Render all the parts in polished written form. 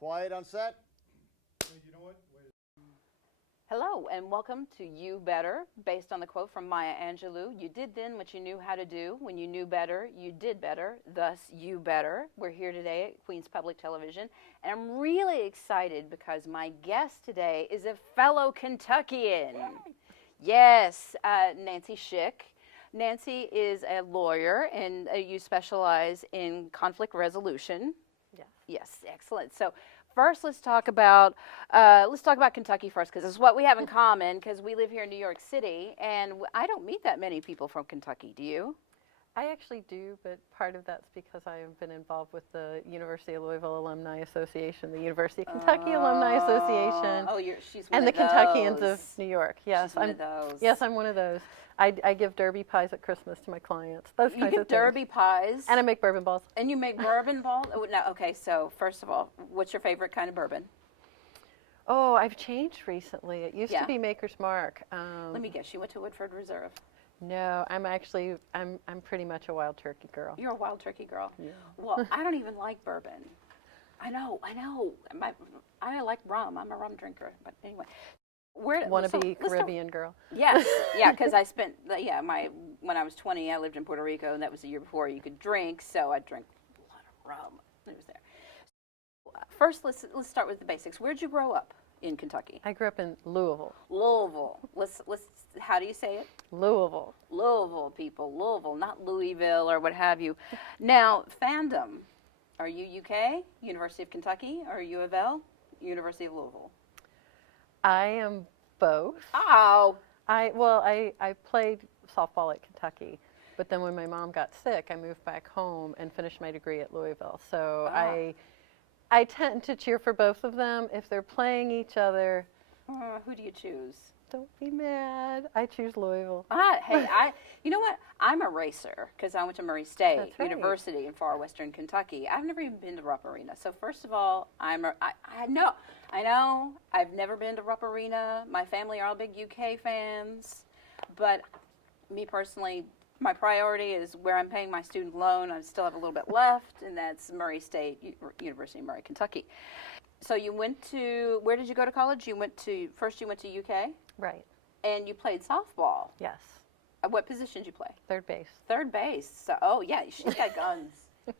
Quiet on set. You know what? Wait. Hello, and welcome to You Better, based on the quote from Maya Angelou. You did then what you knew how to do. When you knew better, you did better. Thus, you better. We're here today at Queens Public Television, and I'm really excited because my guest today is a fellow Kentuckian. Yay. Yes, Nance Schick. Nancy is a lawyer, and you specialize in conflict resolution. Yeah. Yes, excellent. So first, let's talk about Kentucky first, because it's what we have in common. Because we live here in New York City, and I don't meet that many people from Kentucky. Do you? I actually do, but part of that's because I have been involved with the University of Louisville Alumni Association, the University of Kentucky Alumni Association, she's one and the of those. Kentuckians of New York. Yes, she's one of those. Yes, I'm one of those. I give Derby pies at Christmas to my clients. Those kinds of things. You give Derby pies, and I make bourbon balls. And you make bourbon balls. Oh, no, okay. So first of all, what's your favorite kind of bourbon? Oh, I've changed recently. It used to be Maker's Mark. Let me guess. You went to Woodford Reserve. No, I'm pretty much a wild turkey girl. You're a wild turkey girl. Yeah. Well, I don't even like bourbon. I know. I like rum. I'm a rum drinker. But anyway, wannabe Caribbean girl. Yes, yeah, because I spent when I was 20, I lived in Puerto Rico, and that was the year before you could drink, so I drank a lot of rum. It was there. First, let's start with the basics. Where'd you grow up in Kentucky? I grew up in Louisville. Louisville. Let's. How do you say it? Louisville. Louisville, people. Louisville, not Louisville or what have you. Now, fandom. Are you UK, University of Kentucky, or U of L, University of Louisville? I am both. Oh. I played softball at Kentucky, but then when my mom got sick, I moved back home and finished my degree at Louisville. So I tend to cheer for both of them. If they're playing each other, who do you choose? Don't be mad. I choose Louisville. Hey, you know what? I'm a racer because I went to Murray State University in far western Kentucky. I've never even been to Rupp Arena. So first of all, I know. I've never been to Rupp Arena. My family are all big UK fans, but me personally, my priority is where I'm paying my student loan. I still have a little bit left, and that's Murray State University of Murray, Kentucky. So you went to, where did you go to college? You went to UK? Right. And you played softball? Yes. What position did you play? Third base. Third base. So, yeah, she's got guns.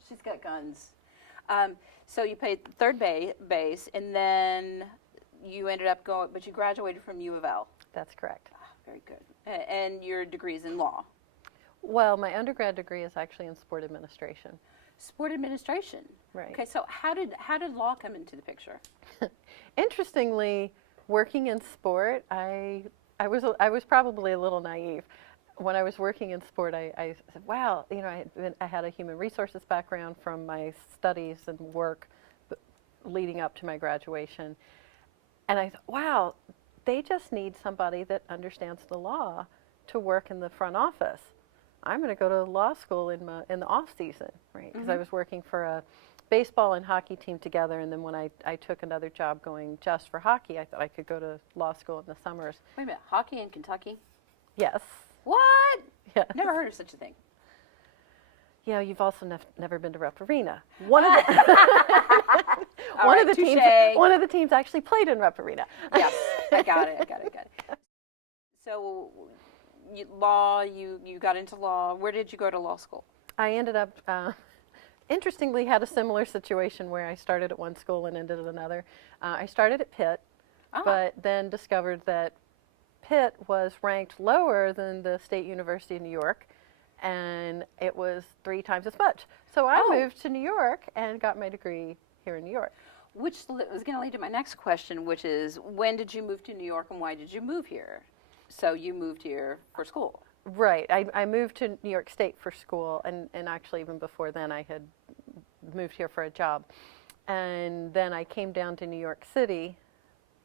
She's got guns. So you played third base, and then you ended up going, but you graduated from U of L. That's correct. Very good. And your degree is in law? Well, my undergrad degree is actually in sport administration. Sport administration. Right. Okay, so how did law come into the picture? Interestingly, working in sport, I was probably a little naive. When I was working in sport, I said, wow, I had a human resources background from my studies and work leading up to my graduation. And I thought, wow, they just need somebody that understands the law to work in the front office. I'm going to go to law school in the off season, right? Because I was working for a baseball and hockey team together, and then when I took another job going just for hockey, I thought I could go to law school in the summers. Wait a minute, hockey in Kentucky? Yes. What? Yeah. Never heard of such a thing. Yeah, you've also never been to Rupp Arena. One of the teams actually played in Rupp Arena. Yes, I got it. So, you got into law. Where did you go to law school? I ended up, interestingly, had a similar situation where I started at one school and ended at another. I started at Pitt, but then discovered that Pitt was ranked lower than the State University of New York, and it was 3 times as much. So I moved to New York and got my degree here in New York. Which was going to lead to my next question, which is, when did you move to New York and why did you move here? So you moved here for school. Right. I moved to New York State for school, and actually even before then I had moved here for a job. And then I came down to New York City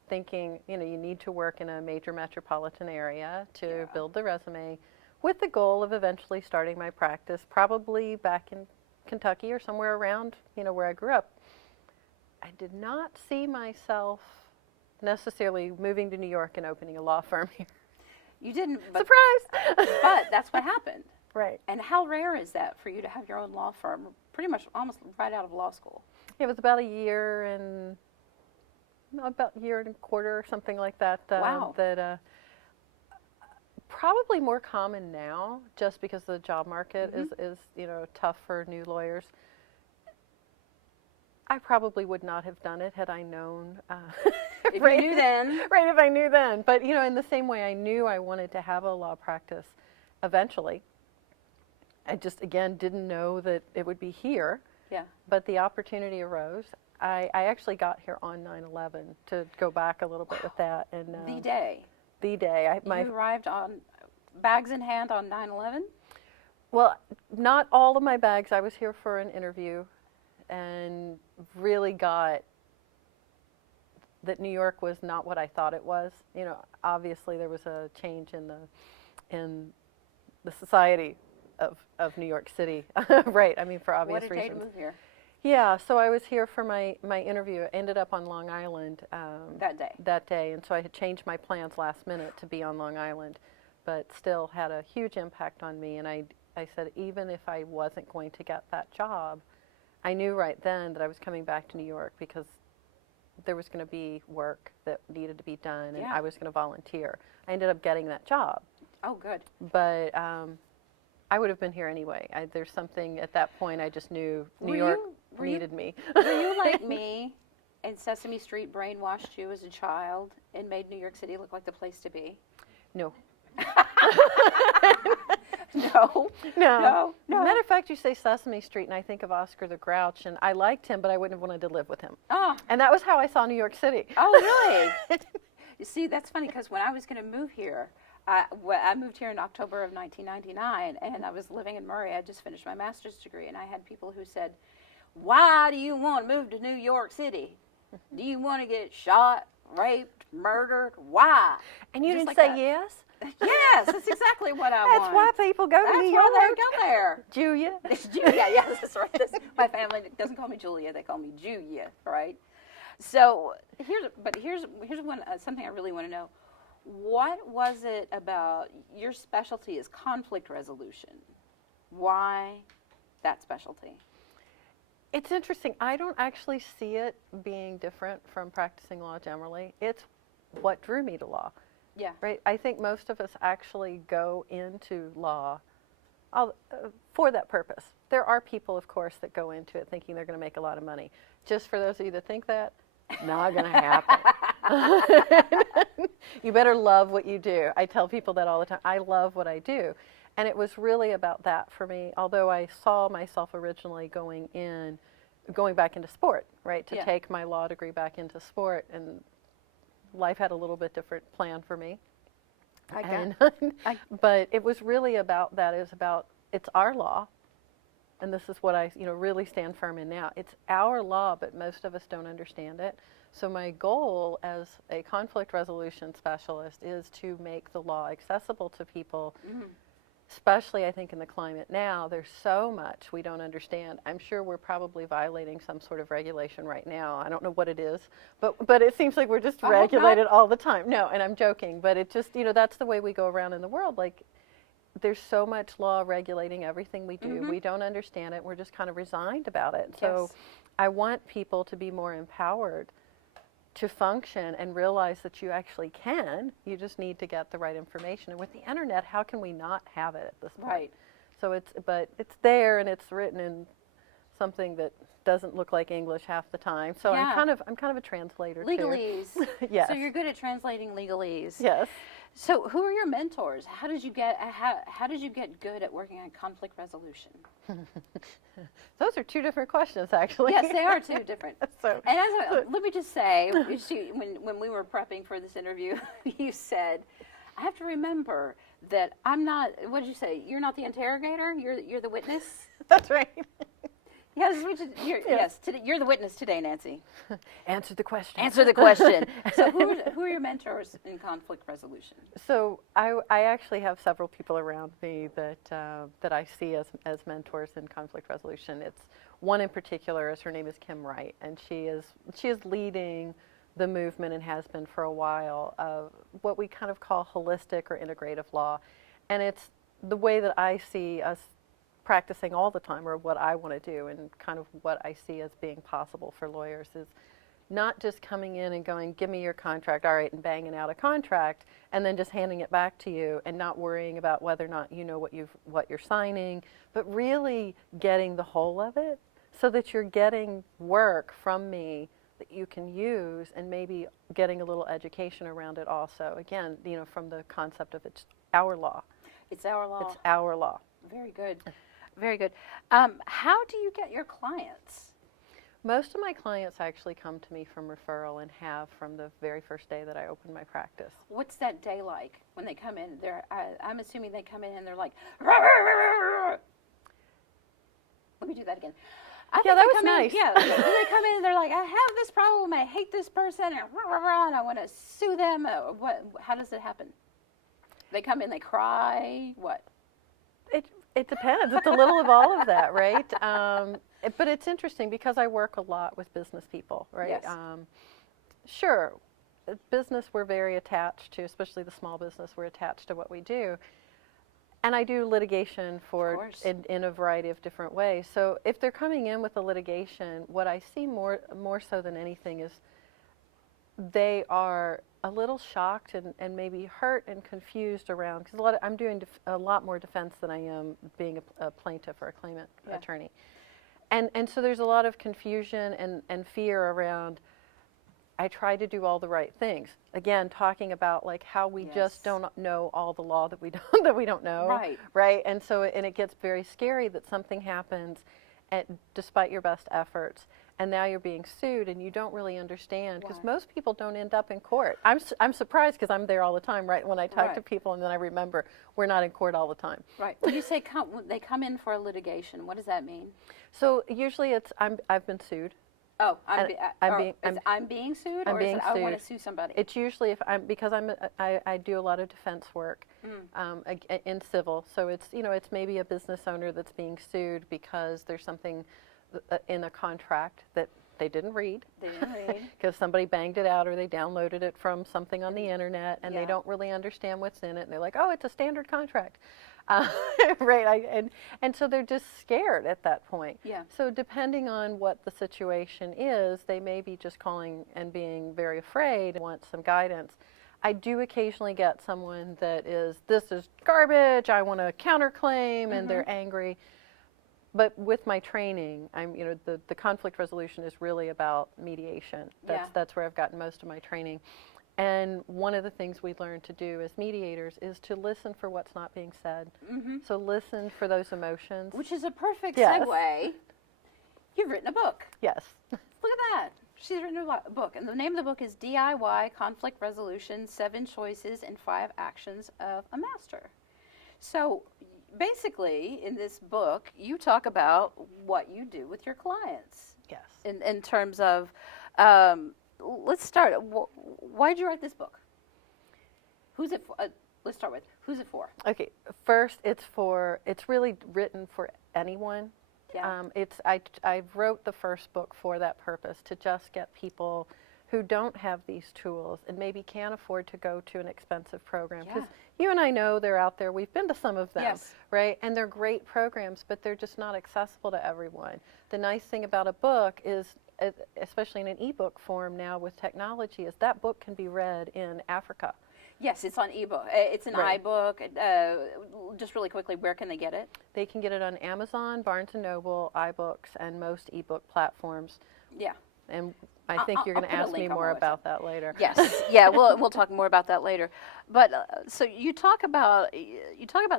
thinking, you need to work in a major metropolitan area to build the resume with the goal of eventually starting my practice, probably back in Kentucky or somewhere around, where I grew up. I did not see myself necessarily moving to New York and opening a law firm here. You didn't. But, surprise! But that's what happened. Right. And how rare is that for you to have your own law firm pretty much almost right out of law school? It was about a year and about a year and a quarter or something like that. Wow. That probably more common now, just because the job market is tough for new lawyers. I probably would not have done it had I known. If you knew then. Right, if I knew then. But, in the same way I knew I wanted to have a law practice eventually. I just, again, didn't know that it would be here. Yeah. But the opportunity arose. I actually got here on 9/11, to go back a little bit with that. And The day. The day. You arrived on bags in hand on 9/11? Well, not all of my bags. I was here for an interview and really got that New York was not what I thought it was. Obviously there was a change in the society of New York City, right? I mean, for obvious reasons. What a day to move here. Yeah, so I was here for my interview. I ended up on Long Island that day, and so I had changed my plans last minute to be on Long Island, but still had a huge impact on me. And I said, even if I wasn't going to get that job, I knew right then that I was coming back to New York because there was going to be work that needed to be done, and I was going to volunteer. I ended up getting that job. Oh, good. But I would have been here anyway. There's something at that point I just knew New York needed me. Were you like me, and Sesame Street brainwashed you as a child and made New York City look like the place to be? No. No. As a matter of fact, you say Sesame Street, and I think of Oscar the Grouch, and I liked him, but I wouldn't have wanted to live with him. Oh. And that was how I saw New York City. Oh, really? You see, that's funny, because when I was going to move here, I moved here in October of 1999, and I was living in Murray. I just finished my master's degree, and I had people who said, why do you want to move to New York City? Do you want to get shot, raped, murdered? Why? And you didn't like say that. yes? Yes, that's exactly what I want. That's why people go to New York. That's why they go there. Julia. Julia, yes, that's right. My family doesn't call me Julia; they call me Julia, right? So here's one something I really want to know. What was it about your specialty is conflict resolution? Why that specialty? It's interesting. I don't actually see it being different from practicing law generally. It's what drew me to law. Yeah. Right. I think most of us actually go into law for that purpose. There are people, of course, that go into it thinking they're going to make a lot of money. Just for those of you that think that, not going to happen. You better love what you do. I tell people that all the time. I love what I do. And it was really about that for me, although I saw myself originally going back into sport, right, to take my law degree back into sport, and life had a little bit different plan for me. But it was really about that. It's our law, and this is what I really stand firm in now. It's our law, but most of us don't understand it. So my goal as a conflict resolution specialist is to make the law accessible to people. Especially, I think, in the climate now, there's so much we don't understand. I'm sure we're probably violating some sort of regulation right now. I don't know what it is, but it seems like we're just regulated all the time. No, and I'm joking, but it just, that's the way we go around in the world. Like, there's so much law regulating everything we do. We don't understand it. We're just kind of resigned about it. So I want people to be more empowered to function and realize that you actually can. You just need to get the right information. And with the internet, how can we not have it at this point? Right. So it's there, and it's written in something that doesn't look like English half the time. So I'm kind of a translator legalese. Too. Yes. So you're good at translating legalese. Yes. So who are your mentors? How did you get good at working on conflict resolution? Those are two different questions, actually. Yes, they are two different. And let me just say, when we were prepping for this interview, you said, I have to remember that I'm not, what did you say? You're not the interrogator? You're the witness? That's right. Yes, you're the witness today, Nancy. Answer the question. Answer the question. So who are your mentors in conflict resolution? So I actually have several people around me that I see as mentors in conflict resolution. It's one in particular. Her name is Kim Wright, and she is leading the movement, and has been for a while, of what we kind of call holistic or integrative law. And it's the way that I see us practicing all the time, or what I want to do, and kind of what I see as being possible for lawyers, is not just coming in and going, give me your contract, all right, and banging out a contract, and then just handing it back to you and not worrying about whether or not you know what you're signing, but really getting the whole of it so that you're getting work from me that you can use, and maybe getting a little education around it also. Again, from the concept of it's our law. It's our law. It's our law. Very good. Very good. How do you get your clients? Most of my clients actually come to me from referral, and have from the very first day that I opened my practice. What's that day like when they come in? I'm assuming they come in and they're like, "Rah, rah, rah, rah, rah." Let me do that again. That was nice. They come in and they're like, I have this problem, I hate this person, and, rah, rah, rah, and I want to sue them. How does it happen? They come in, they cry, what? It depends. It's a little of all of that, right? But it's interesting because I work a lot with business people, right? Yes. Sure, business we're very attached to, especially the small business, we're attached to what we do. And I do litigation in a variety of different ways. So if they're coming in with a litigation, what I see more so than anything is they are a little shocked and maybe hurt and confused around, because I'm doing a lot more defense than I am being a plaintiff or a claimant attorney. And so there's a lot of confusion and fear around, I try to do all the right things. Again, talking about like how we just don't know all the law that we don't know. Right. Right. And so it gets very scary that something happens despite your best efforts, and now you're being sued and you don't really understand, because most people don't end up in court. I'm surprised, because I'm there all the time, right? When I talk to people, and then I remember we're not in court all the time. Right. When you say they come in for a litigation, what does that mean? So usually it's I've been sued. Oh, I'm being sued, or is it I sued. want to sue somebody? It's usually because I do a lot of defense work in civil. So it's it's maybe a business owner that's being sued because there's something in a contract that they didn't read. They didn't read. Because somebody banged it out, or they downloaded it from something on the internet, and they don't really understand what's in it. And they're like, oh, it's a standard contract. Right, and so they're just scared at that point. Yeah. So depending on what the situation is, they may be just calling and being very afraid and want some guidance. I do occasionally get someone that this is garbage, I want to counterclaim, and they're angry. But with my training, the conflict resolution is really about mediation. That's where I've gotten most of my training. And one of the things we learn to do as mediators is to listen for what's not being said. So listen for those emotions. Which is a perfect segue. You've written a book. Yes. Look at that. She's written a book. And the name of the book is DIY Conflict Resolution, 7 Choices and 5 Actions of a Master. So basically, in this book, you talk about what you do with your clients. Yes. In terms of... let's start. Why did you write this book? Who's it for? Let's start with, who's it for? Okay, first it's really written for anyone. Yeah. I wrote the first book for that purpose, to just get people who don't have these tools and maybe can't afford to go to an expensive program. Because you and I know they're out there. We've been to some of them, right? And they're great programs, but they're just not accessible to everyone. The nice thing about a book is, especially in an ebook form now with technology, is that book can be read in Africa. Yes, it's on ebook. It's an iBook. Just really quickly, where can they get it? They can get it on Amazon, Barnes & Noble, iBooks, and most ebook platforms. Yeah. And I think you're going to ask me more about that later. Yes. Yeah, we'll talk more about that later. But so you talk about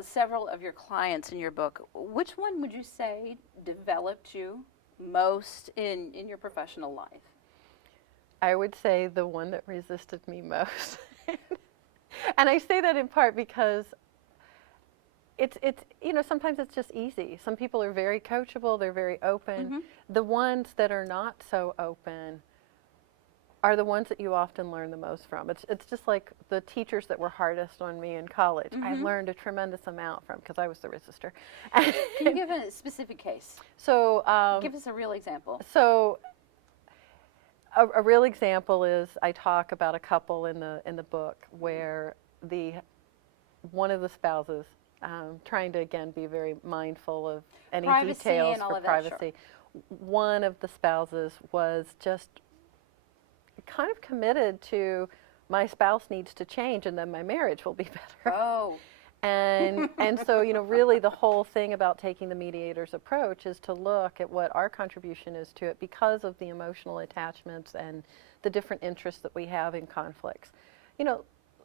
several of your clients in your book. Which one would you say developed you most in your professional life? I would say the one that resisted me most. And I say that in part because it's sometimes it's just easy. Some people are very coachable, they're very open. The ones that are not so open are the ones that you often learn the most from. It's just like the teachers that were hardest on me in college. I learned a tremendous amount from, because I was the resistor. Can you give a specific case? So give us a real example. So a real example is, I talk about a couple in the book where one of the spouses, trying to again be very mindful of any details for privacy. One of the spouses was just kind of committed to my spouse needs to change and then my marriage will be better. Oh. And so, really the whole thing about taking the mediator's approach is to look at what our contribution is to it because of the emotional attachments and the different interests that we have in conflicts.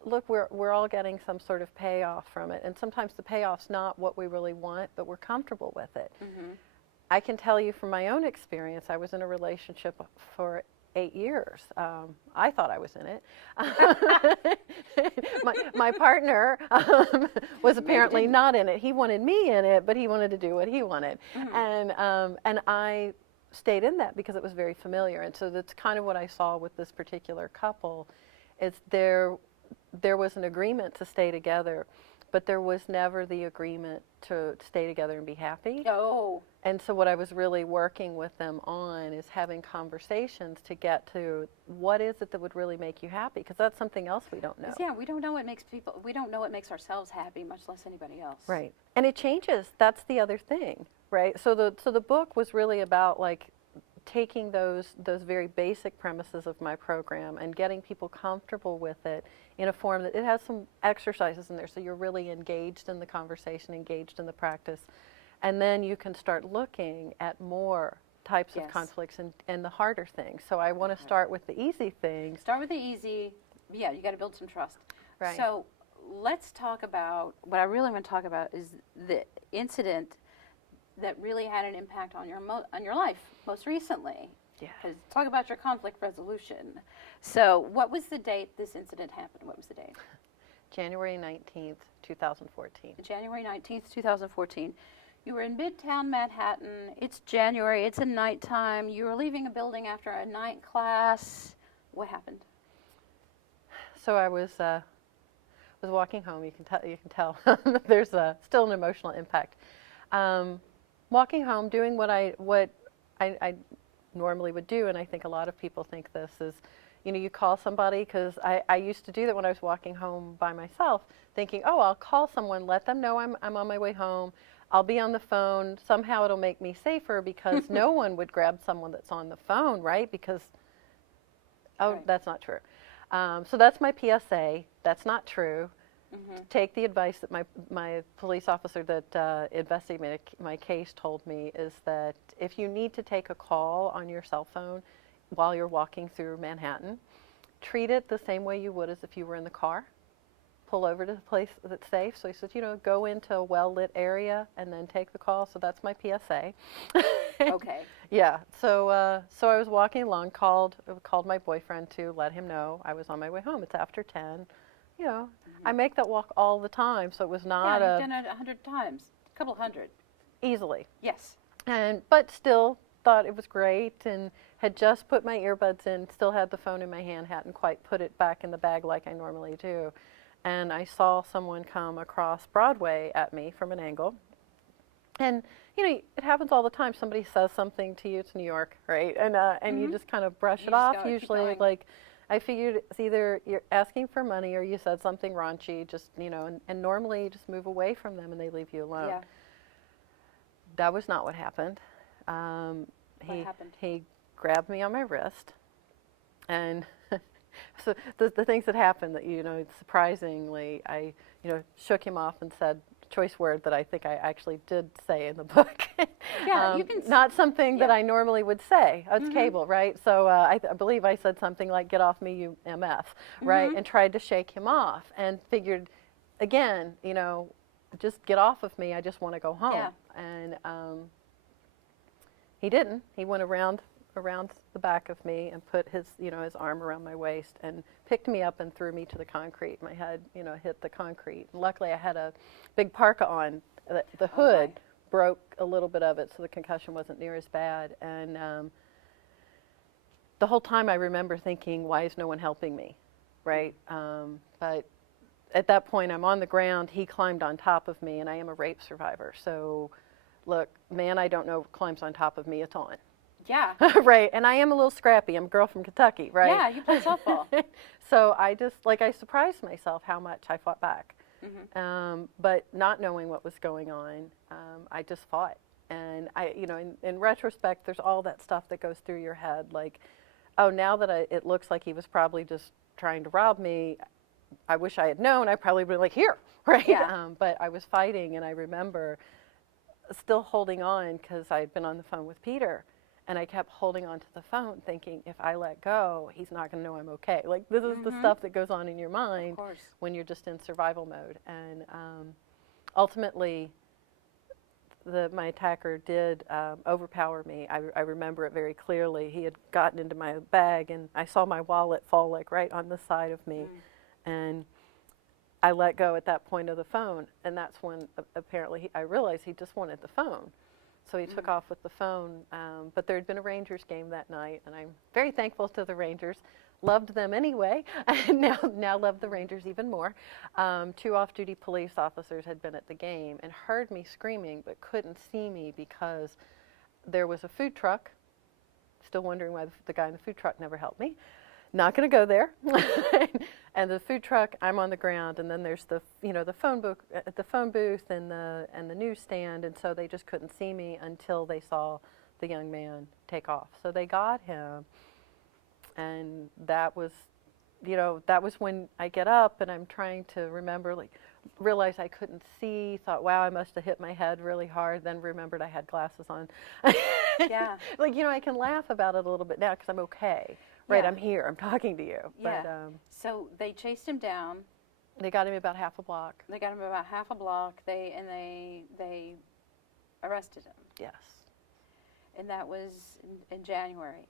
Look, we're all getting some sort of payoff from it, and sometimes the payoff's not what we really want, but we're comfortable with it. Mm-hmm. I can tell you from my own experience, I was in a relationship for 8 years. I thought I was in it. my partner was apparently not in it. He wanted me in it, but he wanted to do what he wanted. Mm-hmm. And I stayed in that because it was very familiar. And so that's kind of what I saw with this particular couple, is there was an agreement to stay together, but there was never the agreement to stay together and be happy. Oh. And so what I was really working with them on is having conversations to get to what is it that would really make you happy, because that's something else we don't know. Yeah, we don't know what makes we don't know what makes ourselves happy, much less anybody else. Right. And it changes. That's the other thing, right? So the book was really about like taking those very basic premises of my program and getting people comfortable with it in a form that it has some exercises in there, so you're really engaged in the conversation, engaged in the practice, and then you can start looking at more types of conflicts and the harder things. So I want to start with the easy things. Start with the easy. Yeah, you got to build some trust. Right. So let's talk about what I really want to talk about is the incident that really had an impact on your life most recently. Yeah. Because talk about your conflict resolution. So what was the date this incident happened? What was the date? January 19th, 2014. January 19th, 2014. You were in Midtown Manhattan. It's January. It's a nighttime. You were leaving a building after a night class. What happened? So I was walking home. You can tell there's still an emotional impact. Walking home, doing what I normally would do, and I think a lot of people think this is, you call somebody, because I used to do that when I was walking home by myself, thinking, oh, I'll call someone, let them know I'm on my way home. I'll be on the phone. Somehow it'll make me safer, because no one would grab someone that's on the phone, right? Because, Right. That's not true. So that's my PSA. That's not true. Mm-hmm. Take the advice that my police officer that investigated my case told me, is that if you need to take a call on your cell phone while you're walking through Manhattan, treat it the same way you would as if you were in the car. Pull over to the place that's safe. So he said, go into a well-lit area and then take the call. So that's my PSA. Okay. Yeah. So I was walking along, called my boyfriend to let him know I was on my way home. It's after 10. Mm-hmm. I make that walk all the time, so it was not you've done it 100 times, a couple hundred. Easily. Yes. But still thought it was great, and had just put my earbuds in, still had the phone in my hand, hadn't quite put it back in the bag like I normally do. And I saw someone come across Broadway at me from an angle. And, it happens all the time. Somebody says something to you, it's New York, right? And Mm-hmm. you just kind of brush You it just off, go, keep usually, going. like, I figured it's either you're asking for money or you said something raunchy, just, and normally you just move away from them and they leave you alone. Yeah. That was not what happened. What happened? He grabbed me on my wrist, and so the things that happened that, surprisingly, I, shook him off and said a choice word that I think I actually did say in the book. Yeah, you can not something that yeah. I normally would say. It's Mm-hmm. cable, right? So I believe I said something like, "Get off me, you MF," right? Mm-hmm. And tried to shake him off, and figured, again, just get off of me. I just want to go home. Yeah. And he didn't. He went around the back of me and put his arm around my waist and picked me up and threw me to the concrete. My head, hit the concrete. And luckily, I had a big parka on. The hood broke a little bit of it, so the concussion wasn't near as bad. And the whole time, I remember thinking, why is no one helping me, right? But at that point, I'm on the ground. He climbed on top of me, and I am a rape survivor. So, look, man, I don't know climbs on top of me. It's on. Yeah. Right, and I am a little scrappy. I'm a girl from Kentucky, right? Yeah, you play softball. So I just, I surprised myself how much I fought back. Mm-hmm. But not knowing what was going on, I just fought. And in retrospect, there's all that stuff that goes through your head, like, oh, now that it looks like he was probably just trying to rob me, I wish I had known. I probably would be like, here, right? Yeah. But I was fighting, and I remember still holding on because I had been on the phone with Peter, and I kept holding on to the phone thinking, if I let go, he's not going to know I'm okay. Like, this is the stuff that goes on in your mind when you're just in survival mode. And ultimately, my attacker did overpower me. I remember it very clearly. He had gotten into my bag, and I saw my wallet fall like right on the side of me. And I let go at that point of the phone, and that's when apparently I realized he just wanted the phone. So he took off with the phone, but there had been a Rangers game that night, and I'm very thankful to the Rangers. Loved them anyway, and now love the Rangers even more. 2 off-duty police officers had been at the game and heard me screaming, but couldn't see me because there was a food truck. Still wondering why the guy in the food truck never helped me. Not going to go there. And the food truck, I'm on the ground, and then there's the phone booth and the newsstand, and so they just couldn't see me until they saw the young man take off. So they got him, and that was when I get up and I'm trying to remember, like, realize I couldn't see, thought, wow, I must have hit my head really hard, then remembered I had glasses on. Yeah. Like, I can laugh about it a little bit now because I'm okay. Right, Yeah. I'm here. I'm talking to you. Yeah. But, so they chased him down. they got him about half a block. They got him about half a block. They arrested him. Yes. And that was in January.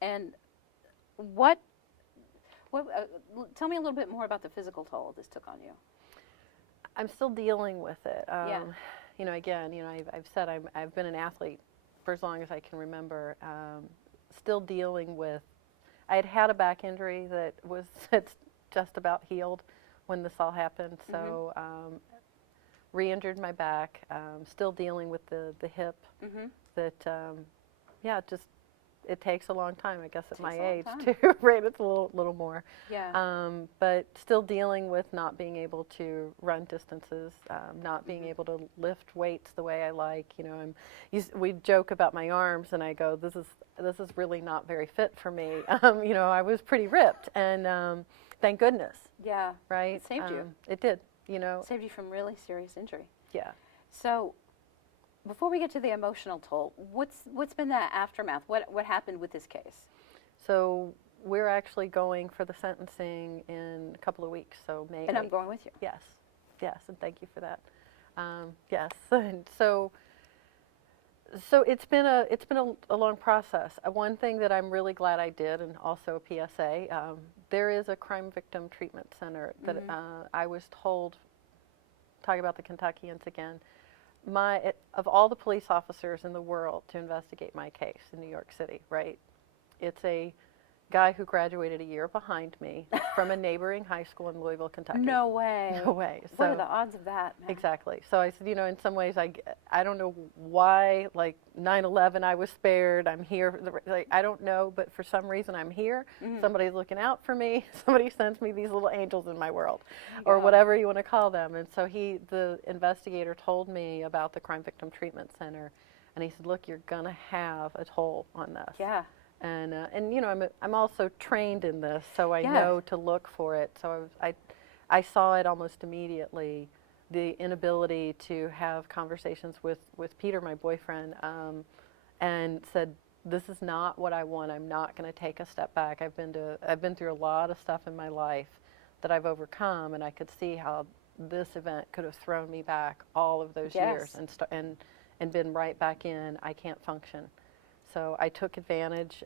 And what tell me a little bit more about the physical toll this took on you. I'm still dealing with it. Yeah. Again, I've said I've been an athlete for as long as I can remember. Still dealing with. I had a back injury it's just about healed when this all happened. So re-injured my back. Still dealing with the hip. That just it takes a long time. I guess at my age too. Right, it's a little more. Yeah. But still dealing with not being able to run distances, not being able to lift weights the way I like. We joke about my arms, and I go, this is really not very fit for me. I was pretty ripped, and thank goodness. Yeah. Right. It saved you. It did. Saved you from really serious injury. Yeah. So, before we get to the emotional toll, what's been that aftermath? What happened with this case? So we're actually going for the sentencing in a couple of weeks. So May. And I'm going with you. Yes, and thank you for that. Yes, and so it's been a long process. One thing that I'm really glad I did, and also a PSA, there is a crime victim treatment center that I was told. Talk about the Kentuckians again. Of all the police officers in the world to investigate my case in New York City, right? It's a guy who graduated a year behind me from a neighboring high school in Louisville, Kentucky. No way. No way. What are the odds of that, man? Exactly. So I said, in some ways, I don't know why, like 9/11, I was spared. I'm here. I don't know, but for some reason, I'm here. Somebody's looking out for me. Somebody sends me these little angels in my world, or whatever you want to call them. And so the investigator told me about the Crime Victim Treatment Center, and he said, look, you're going to have a toll on this. Yeah. And I'm also trained in this, so I know to look for it. So I saw it almost immediately, the inability to have conversations with Peter, my boyfriend, and said, this is not what I want. I'm not going to take a step back. I've been through a lot of stuff in my life that I've overcome, and I could see how this event could have thrown me back all of those years and been right back in. I can't function. So I took advantage,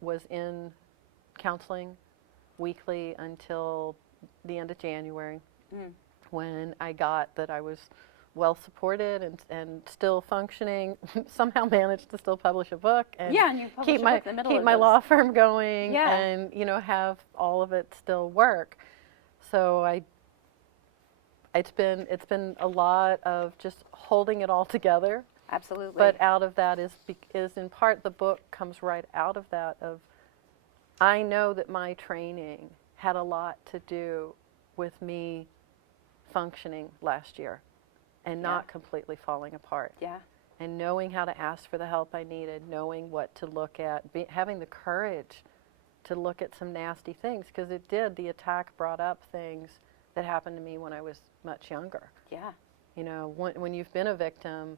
was in counseling weekly until the end of January, when I got that I was well supported and still functioning. Somehow managed to still publish a book and and you keep my law firm going and have all of it still work. So it's been a lot of just holding it all together. Absolutely. But out of that is in part the book comes right out of that of I know that my training had a lot to do with me functioning last year and not completely falling apart. Yeah. And knowing how to ask for the help I needed, knowing what to look at, having the courage to look at some nasty things, because it did. The attack brought up things that happened to me when I was much younger. Yeah. You know, when you've been a victim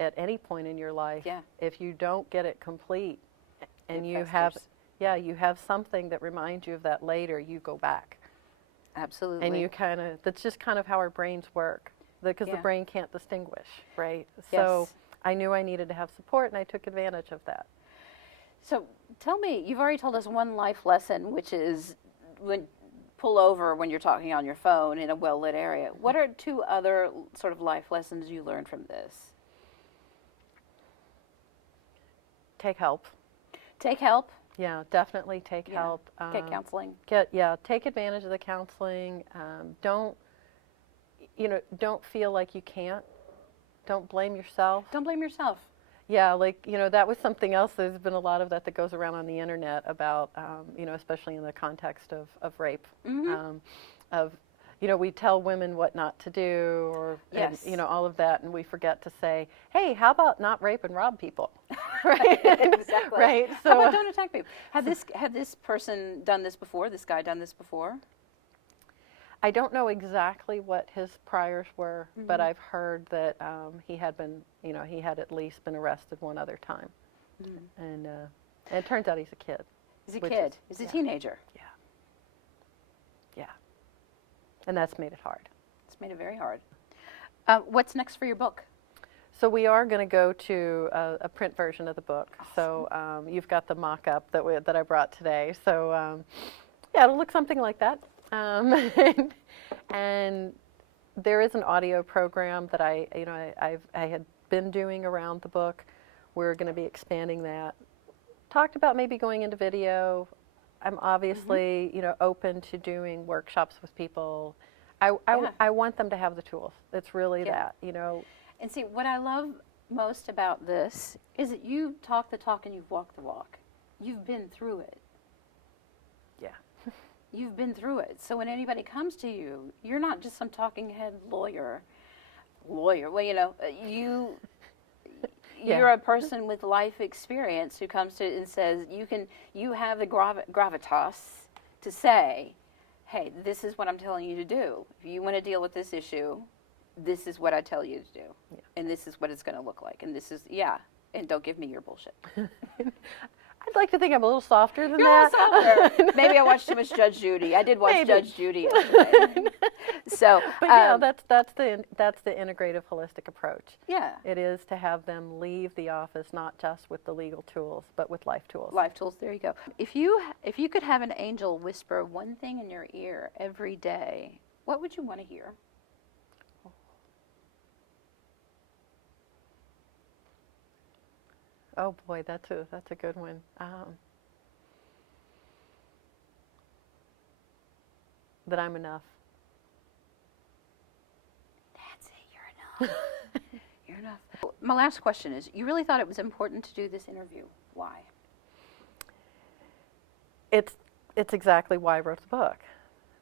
at any point in your life, Yeah. if you don't get it complete, and It you festers. you have something that reminds you of that later, you go back. Absolutely. And you kind of, that's just kind of how our brains work, because the Yeah. brain can't distinguish, right? So Yes. I knew I needed to have support, and I took advantage of that. So tell me, you've already told us one life lesson, which is when pull over when you're talking on your phone in a well-lit area. What are two other sort of life lessons you learned from this? Take help. Take help. Yeah, definitely take Yeah. help. Get counseling. Take advantage of the counseling. Don't feel like you can't. Don't blame yourself. Don't blame yourself. Yeah, like, that was something else. There's been a lot of that goes around on the internet about, especially in the context of rape. Mm-hmm. We tell women what not to do, or, Yes. and, all of that, and we forget to say, hey, how about not rape and rob people? Right? Exactly. Right. How about don't attack people? Had this person done this before? This guy done this before? I don't know exactly what his priors were, but Mhm. I've heard that he had been, he had at least been arrested one other time, and it turns out he's a kid. He's a Which kid. is- He's a yeah. teenager. Yeah, and that's made it hard. It's made it very hard. What's next for your book? So we are going to go to a print version of the book. Awesome. So you've got the mock-up that I brought today. So it'll look something like that. And there is an audio program that I had been doing around the book. We're going to be expanding that. Talked about maybe going into video. I'm obviously open to doing workshops with people. I want them to have the tools. It's really that. And see, what I love most about this is that you talk the talk and you've walked the walk. You've been through it. Yeah. You've been through it. So when anybody comes to you, you're not just some talking head lawyer. Well, you're a person with life experience who comes to and says you have the gravitas to say, hey, this is what I'm telling you to do. If you want to deal with this issue, this is what I tell you to do. Yeah. And this is what it's going to look like. And this is, and don't give me your bullshit. I'd like to think I'm a little softer than You're that. a little softer. Maybe I watched too much Judge Judy. I did watch Maybe. Judge Judy yesterday. So, But that's the integrative holistic approach. yeah. It is to have them leave the office not just with the legal tools, but with life tools. Life tools, there you go. If you could have an angel whisper one thing in your ear every day, what would you want to hear? Oh boy, that's a good one. That I'm enough. That's it, you're enough. You're enough. My last question is, you really thought it was important to do this interview. Why? It's exactly why I wrote the book.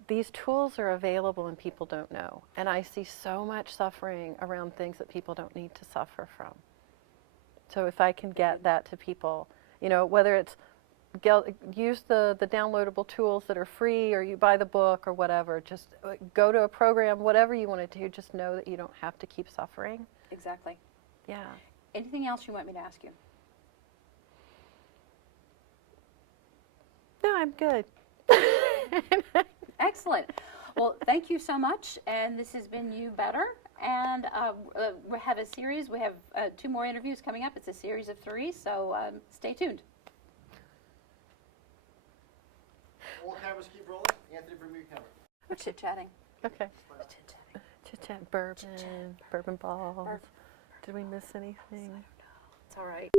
These tools are available and people don't know. And I see so much suffering around things that people don't need to suffer from. So if I can get that to people, whether it's use the downloadable tools that are free, or you buy the book or whatever, just go to a program, whatever you want to do, just know that you don't have to keep suffering. Exactly. Yeah. Anything else you want me to ask you? No, I'm good. Excellent. Well, thank you so much. And this has been You Better. And we have a series. We have 2 more interviews coming up. It's a series of 3, so stay tuned. All cameras keep rolling. Anthony, bring me your camera. We're chit-chatting. Okay. Chit-chatting. Chit-chat, bourbon balls. Did we miss anything? It's all right.